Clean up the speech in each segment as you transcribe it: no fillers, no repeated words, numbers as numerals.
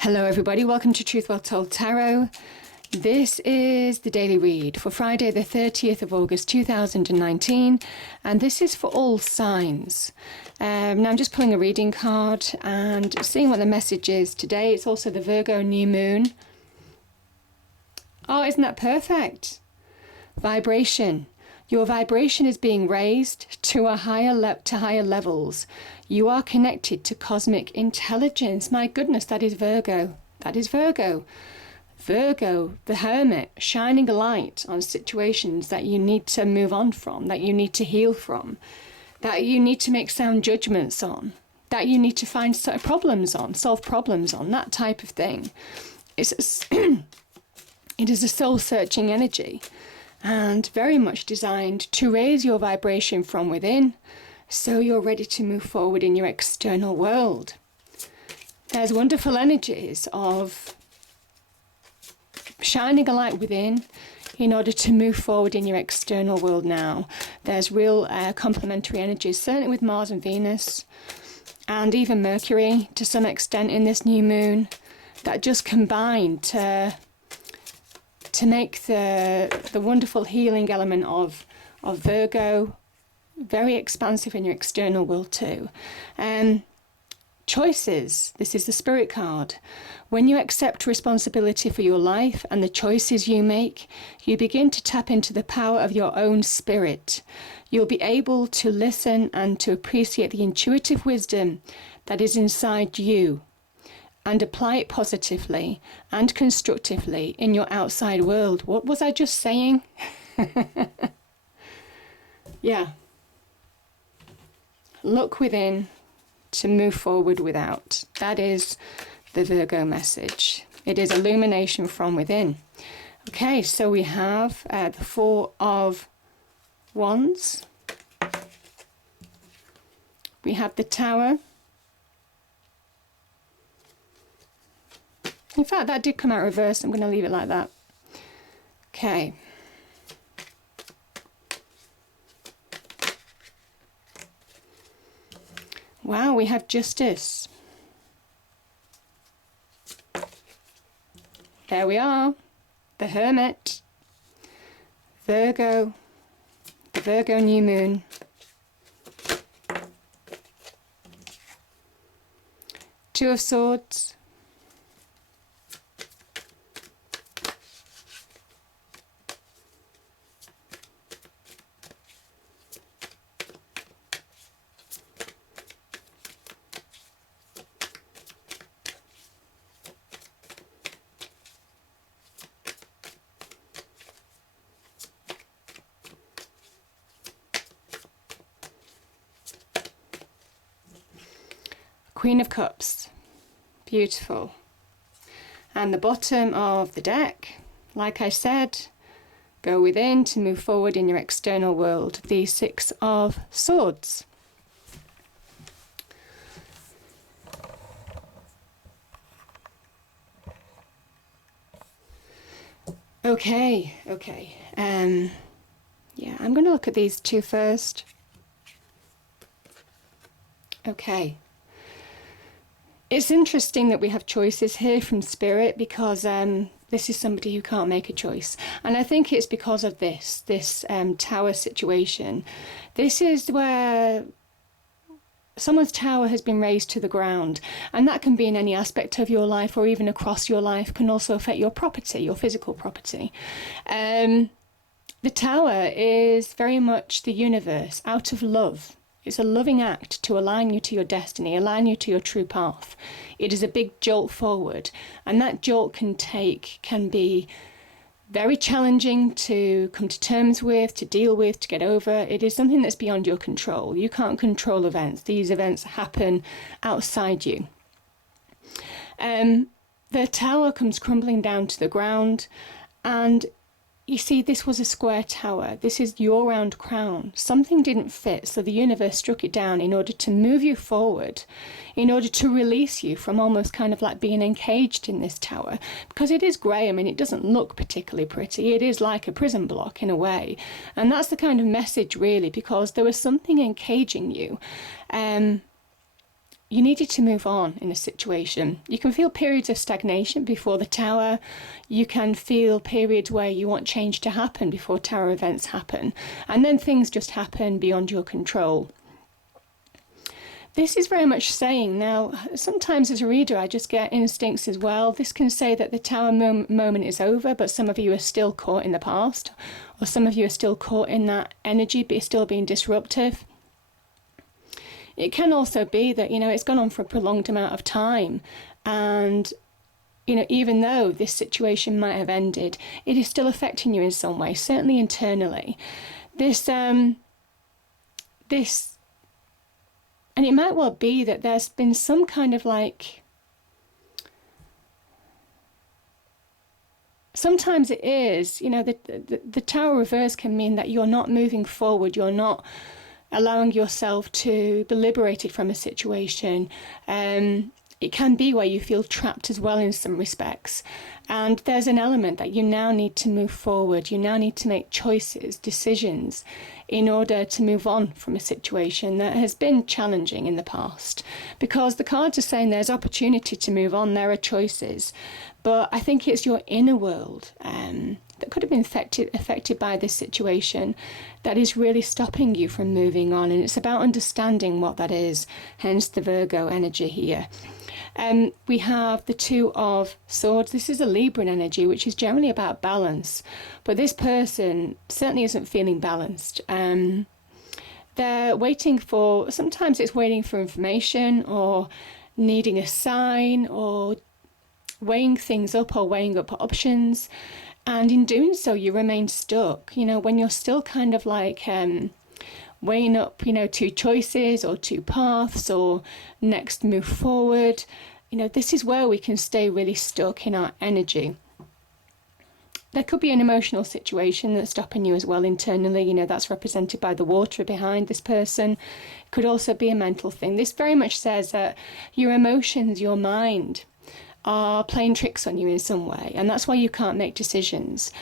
Hello everybody, welcome to Truth Well Told Tarot. This is the daily read for Friday the 30th of August 2019, and this is for all signs. Now I'm just pulling a reading card and seeing what the message is today. It's also the Virgo new moon. Oh, isn't that perfect? Vibration. Your vibration is being raised to higher levels. You are connected to cosmic intelligence. My goodness, that is Virgo. That is Virgo. Virgo, the hermit, shining a light on situations that you need to move on from, that you need to heal from, that you need to make sound judgments on, that you need to find problems on, solve problems on, that type of thing. It is a soul-searching energy, and very much designed to raise your vibration from within so you're ready to move forward in your external world. There's wonderful energies of shining a light within in order to move forward in your external world now. There's real complementary energies, certainly with Mars and Venus, and even Mercury to some extent in this new moon, that just combine to make the wonderful healing element of Virgo very expansive in your external world too. Choices. This is the Spirit card. When you accept responsibility for your life and the choices you make, you begin to tap into the power of your own spirit. You'll be able to listen and to appreciate the intuitive wisdom that is inside you, and apply it positively and constructively in your outside world. What was I just saying? Yeah. Look within to move forward without. That is the Virgo message. It is illumination from within. Okay, so we have the Four of Wands. We have the Tower. In fact, that did come out reversed. I'm going to leave it like that. Okay. Wow, we have Justice. There we are. The Hermit. Virgo. The Virgo new moon. Two of Swords. Queen of Cups. Beautiful. And the bottom of the deck, like I said, go within to move forward in your external world. The Six of Swords. Okay. Yeah, I'm going to look at these two first. Okay. It's interesting that we have choices here from Spirit, because this is somebody who can't make a choice. And I think it's because of this tower situation. This is where someone's tower has been raised to the ground, and that can be in any aspect of your life or even across your life, can also affect your property, your physical property. The tower is very much the universe out of love. It's a loving act to align you to your destiny, align you to your true path. It is a big jolt forward, and that jolt can be very challenging to come to terms with, to deal with, to get over. It is something that's beyond your control. You can't control events. These events happen outside you. The tower comes crumbling down to the ground, and you see, this was a square tower. This is your round crown. Something didn't fit, so the universe struck it down in order to move you forward, in order to release you from almost kind of like being encaged in this tower. Because it is grey, I mean, it doesn't look particularly pretty. It is like a prison block in a way. And that's the kind of message, really, because there was something encaging you. you needed to move on in a situation. You can feel periods of stagnation before the Tower. You can feel periods where you want change to happen before Tower events happen. And then things just happen beyond your control. This is very much saying, now, sometimes as a reader, I just get instincts as well. This can say that the Tower moment is over, but some of you are still caught in the past, or some of you are still caught in that energy, but still being disruptive. It can also be that, it's gone on for a prolonged amount of time, and, even though this situation might have ended, it is still affecting you in some way, certainly internally. And it might well be that there's been some kind of sometimes it is, the Tower reverse can mean that you're not moving forward, you're not allowing yourself to be liberated from a situation. It can be where you feel trapped as well in some respects. And there's an element that you now need to move forward. You now need to make choices, decisions, in order to move on from a situation that has been challenging in the past. Because the cards are saying there's opportunity to move on, there are choices. But I think it's your inner world that could have been affected by this situation that is really stopping you from moving on. And it's about understanding what that is, hence the Virgo energy here. We have the Two of Swords. This is a Libran energy, which is generally about balance. But this person certainly isn't feeling balanced. They're waiting for, sometimes it's waiting for information or needing a sign or weighing things up or weighing up options. And in doing so, you remain stuck. When you're still kind of weighing up, two choices or two paths or next move forward, this is where we can stay really stuck in our energy. There could be an emotional situation that's stopping you as well internally. That's represented by the water behind this person. It could also be a mental thing. This very much says that your emotions, your mind, are playing tricks on you in some way, and that's why you can't make decisions.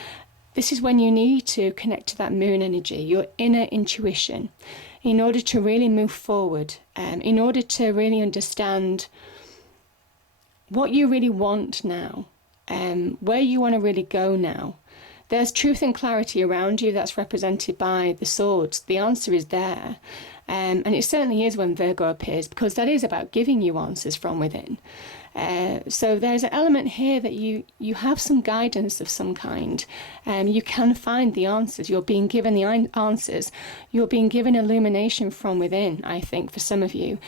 This is when you need to connect to that moon energy, your inner intuition, in order to really move forward, in order to really understand what you really want now, where you want to really go now. There's truth and clarity around you that's represented by the swords. The answer is there. And it certainly is when Virgo appears, because that is about giving you answers from within. So there's an element here that you have some guidance of some kind. You can find the answers. You're being given the answers. You're being given illumination from within, I think, for some of you.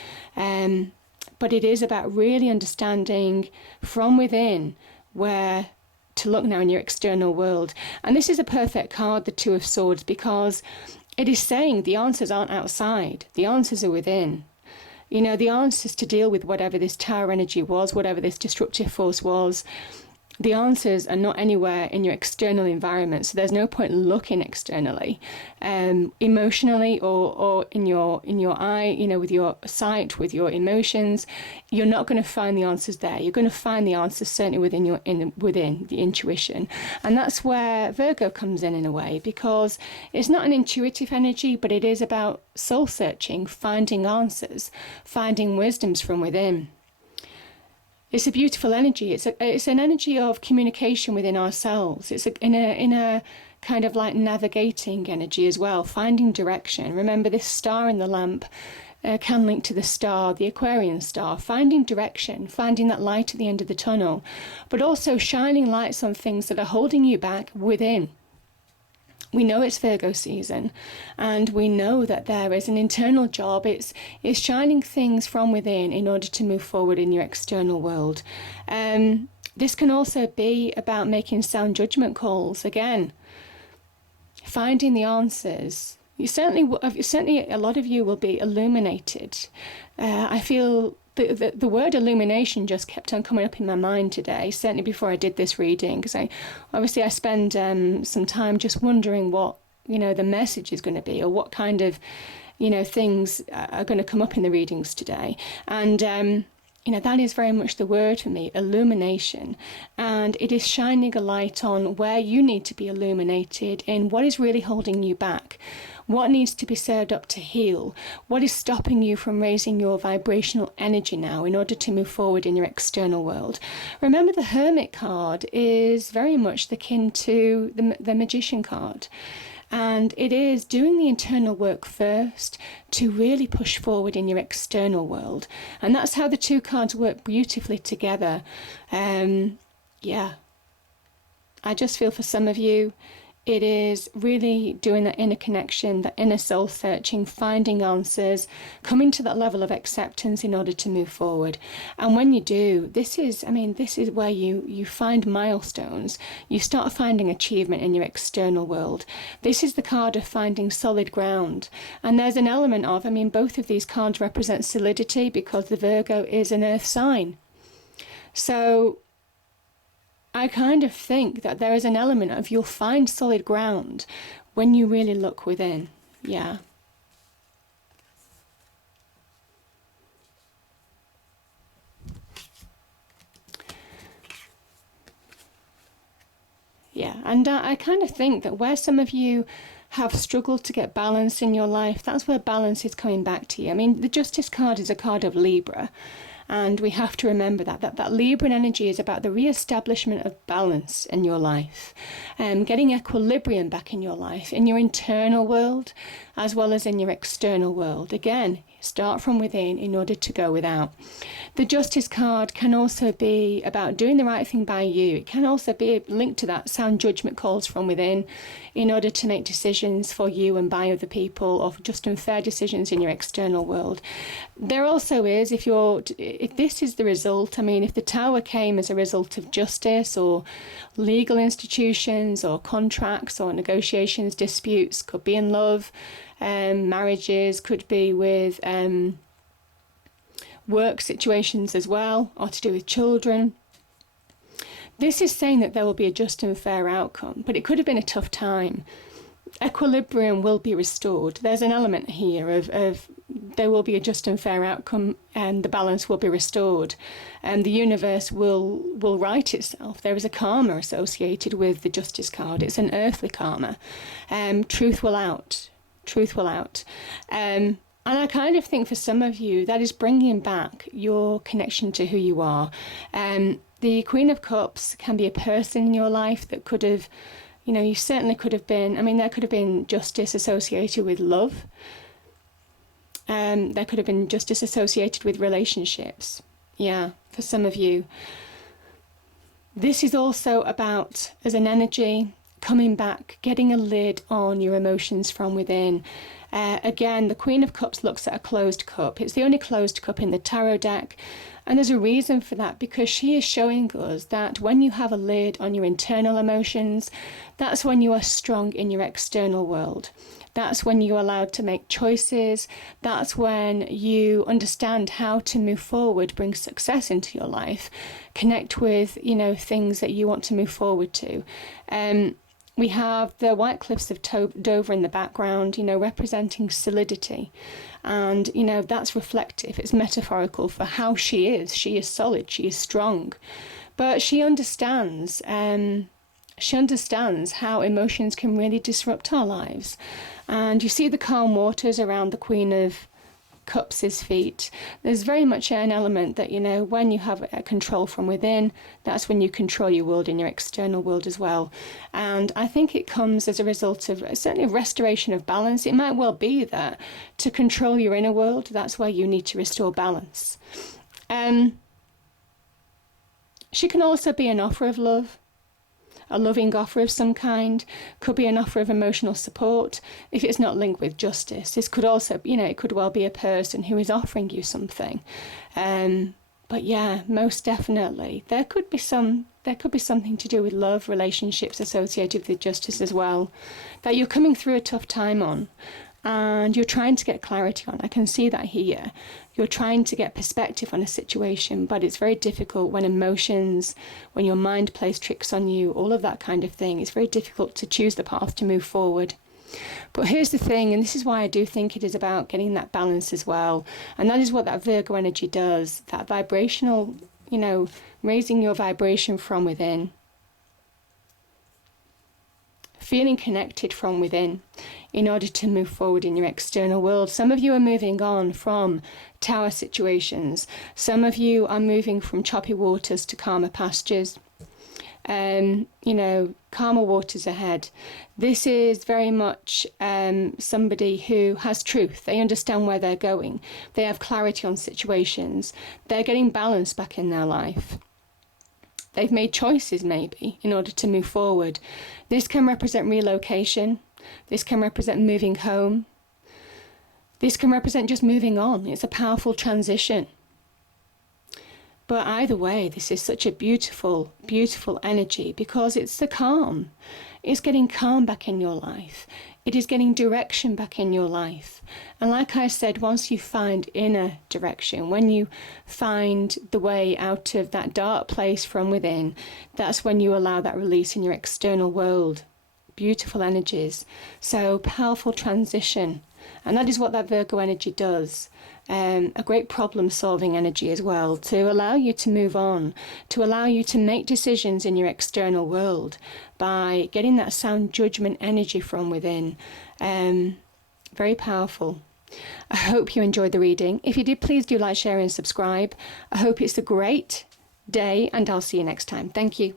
But it is about really understanding from within where to look now in your external world. And this is a perfect card, the Two of Swords, because it is saying the answers aren't outside. The answers are within. The answers to deal with whatever this Tower energy was, whatever this destructive force was, the answers are not anywhere in your external environment. So there's no point looking externally, emotionally or in your eye, with your sight, with your emotions. You're not going to find the answers there. You're going to find the answers certainly within the intuition. And that's where Virgo comes in a way, because it's not an intuitive energy, but it is about soul searching, finding answers, finding wisdoms from within. It's a beautiful energy. It's an energy of communication within ourselves. It's in a kind of navigating energy as well, finding direction. Remember, this star in the lamp can link to the star, the Aquarian star, finding direction, finding that light at the end of the tunnel, but also shining lights on things that are holding you back within. We know it's Virgo season, and we know that there is an internal job. It's shining things from within in order to move forward in your external world. This can also be about making sound judgment calls. Again, finding the answers. Certainly a lot of you will be illuminated. I feel the word illumination just kept on coming up in my mind today, certainly before I did this reading, because I spend some time just wondering what the message is going to be, or what kind of things are going to come up in the readings today. And that is very much the word for me, illumination. And it is shining a light on where you need to be illuminated, in what is really holding you back, What needs to be stirred up to heal? What is stopping you from raising your vibrational energy now in order to move forward in your external world? Remember, the Hermit card is very much akin to the Magician card. And it is doing the internal work first to really push forward in your external world. And that's how the two cards work beautifully together. Yeah. I just feel for some of you, it is really doing that inner connection, that inner soul searching, finding answers, coming to that level of acceptance in order to move forward. And when you do, this is where you find milestones. You start finding achievement in your external world. This is the card of finding solid ground. And there's an element of, both of these cards represent solidity because the Virgo is an earth sign. So I kind of think that there is an element of you'll find solid ground when you really look within. Yeah. Yeah, and I kind of think that where some of you have struggled to get balance in your life, that's where balance is coming back to you. The Justice card is a card of Libra. And we have to remember that Libran energy is about the re-establishment of balance in your life, getting equilibrium back in your life, in your internal world, as well as in your external world. Again, start from within in order to go without. The Justice card can also be about doing the right thing by you. It can also be linked to that sound judgment calls from within in order to make decisions for you and by other people, or just and fair decisions in your external world. There also is, if this is the result, if the Tower came as a result of justice or legal institutions or contracts or negotiations, disputes, could be in love, marriages, could be with work situations as well, or to do with children. This is saying that there will be a just and fair outcome, but it could have been a tough time. Equilibrium will be restored. There's an element here of there will be a just and fair outcome, and the balance will be restored, and the universe will right itself. There is a karma associated with the Justice card. It's an earthly karma. Truth will out. Truth will out. And I kind of think for some of you that is bringing back your connection to who you are. The Queen of Cups can be a person in your life that could have, you certainly could have been, there could have been justice associated with love. There could have been justice associated with relationships. Yeah, for some of you. This is also about, as an energy, coming back, getting a lid on your emotions from within. Again, the Queen of Cups looks at a closed cup. It's the only closed cup in the tarot deck. And there's a reason for that, because she is showing us that when you have a lid on your internal emotions, that's when you are strong in your external world. That's when you're allowed to make choices. That's when you understand how to move forward, bring success into your life, connect with, things that you want to move forward to. We have the White Cliffs of Dover in the background, representing solidity. And, that's reflective. It's metaphorical for how she is. She is solid. She is strong. But she understands how emotions can really disrupt our lives. And you see the calm waters around the Queen of Cups' feet. There's very much an element that, when you have a control from within, that's when you control your world in your external world as well. And I think it comes as a result of certainly a restoration of balance. It might well be that to control your inner world, that's where you need to restore balance. She can also be an offer of love. A loving offer of some kind, could be an offer of emotional support if it's not linked with justice. This could also, it could well be a person who is offering you something. But yeah, most definitely, there could be something to do with love, relationships associated with justice as well, that you're coming through a tough time on. And you're trying to get clarity on. I can see that here. You're trying to get perspective on a situation, but it's very difficult when emotions, when your mind plays tricks on you, all of that kind of thing. It's very difficult to choose the path to move forward. But here's the thing, and this is why I do think it is about getting that balance as well. And that is what that Virgo energy does, that vibrational, raising your vibration from within. feeling connected from within in order to move forward in your external world. Some of you are moving on from tower situations. Some of you are moving from choppy waters to calmer pastures. Calmer waters ahead. This is very much somebody who has truth. They understand where they're going. They have clarity on situations. They're getting balance back in their life. They've made choices maybe in order to move forward. This can represent relocation. This can represent moving home. This can represent just moving on. It's a powerful transition. But either way, this is such a beautiful, beautiful energy because it's the calm. It's getting calm back in your life. It is getting direction back in your life. And like I said, once you find inner direction, when you find the way out of that dark place from within, that's when you allow that release in your external world. Beautiful energies. So powerful transition. And that is what that Virgo energy does. A great problem-solving energy as well, to allow you to move on, to allow you to make decisions in your external world by getting that sound judgment energy from within. Very powerful. I hope you enjoyed the reading. If you did, please do like, share and subscribe. I hope it's a great day and I'll see you next time. Thank you.